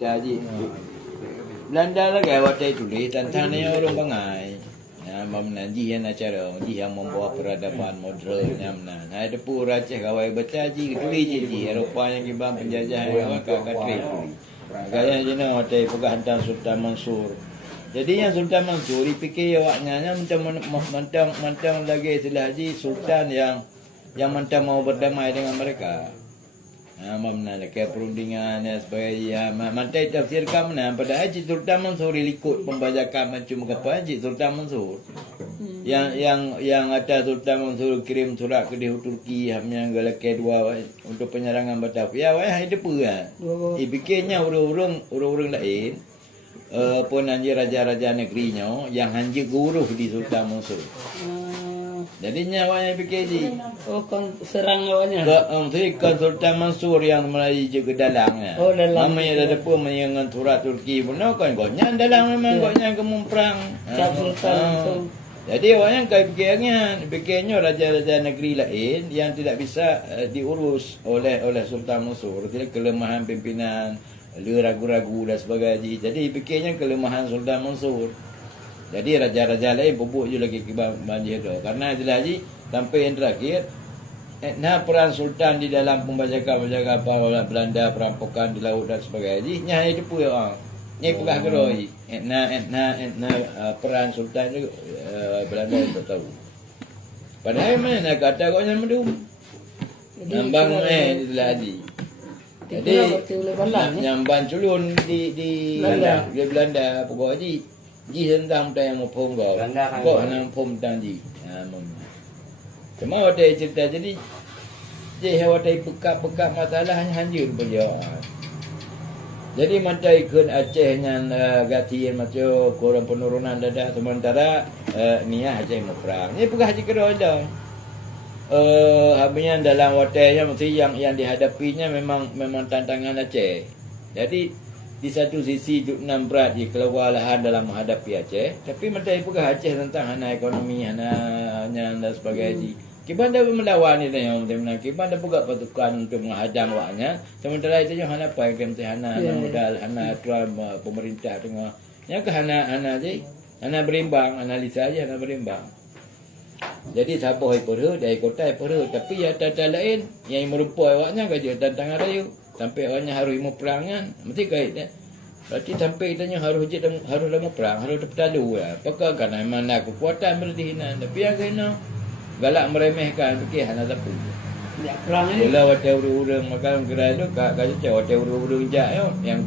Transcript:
Jadi Belanda lagi waktu itu tulis tentang orang bangai. Ya, menanji yang acara, yang membawa peradaban modern yang mana. Ada pun Aceh kawai baca ji, tulis ji. Eropah yang kibang penjajahan yang kakak trip. Makanya jenis waktu pegah hantar Sultan Mansur. Jadi yang Sultan Mansur dipikir awaknya mentang lagi istilah haji Sultan yang mentang mau berdamai dengan mereka. Mana kayak perundingan dan sebagainya. Mantai tafsirkan mana pada Haji Sultan Mansur ikut pembajakan macam apa Haji Sultan Mansur. Yang atas Sultan Mansur kirim surat ke Turki yang galakai dua untuk penyerangan Batavia. Wah ada apa kan? Fikirnya orang-orang lain pun anjir raja-raja negerinya yang anjir guru di Sultan Mansur. Jadinya awaknya fikir je. Oh, serang awaknya. Kan Sultan Mansur yang Melayu je ke dalangnya. Oh, dalang. Mamanya dah pun menyengan surat Turki pun kan goknya dalang memang goknya kemumprang. Cap Sultan Mansur. Jadi awaknya kai fikirnya raja-raja negeri lain yang tidak bisa diurus oleh Sultan Mansur. Jadi kelemahan pimpinan, ragu-ragu dan sebagainya. Jadi fikirnya kelemahan Sultan Mansur. Jadi raja-raja lain bubuk je lagi ke banjir tu. Karena itulah haji sampai yang terakhir peran sultan di dalam pembajakan apa Belanda, perampokan di laut dan sebagainya. Nya itu pun ni pegah geroi. Peran sultan itu Belanda tak tahu. Padahal mana nak kata kau yang mendum. Nambang itulah haji. Jadi nyambang culun di Belanda pokok haji. Ji tentang yang mempom kau. Kau henang pom tentang ji. Cuma waktu cerita jadi waktu pekat masalah hanya beliau. Jadi mantai ikut Aceh yang gati macam kurang penurunan dadah sementara niat Aceh mau perang. Ini pegah haji kedua dah. Habisnya dalam waktunya mesti yang dihadapinya memang tantangan Aceh. Jadi di satu sisi Juknan berat di kelewalahan dalam menghadapi Aceh, tapi mentai pegah Aceh tentang hana ekonomi, hana dan sebagainya. Kiban dah melawan ni yang mana kiban dah buka pasukan untuk menghadang waknya. Sementara itu yang hana apa yang hana modal, hana aturan pemerintah tengah. Yang ke hana je, hana berimbang, analisa aja hana berimbang. Jadi siapa hai perlu, dari kota hai perlu, tapi ya tata lain yang merupai awaknya kerja tantangan rayu. Sampai awaknya harus mau perangan, mesti kait dah. Berarti sampai itanya harus lama perang, harus terpetalu ya. Apakah kerana mana kekuatan berdihinan, tapi yang kena galak meremehkan fikir hana tapu. Ya perang ni. Bila waktu urang-urang makan gerai tu, kak cakap waktu urang-urang jak yang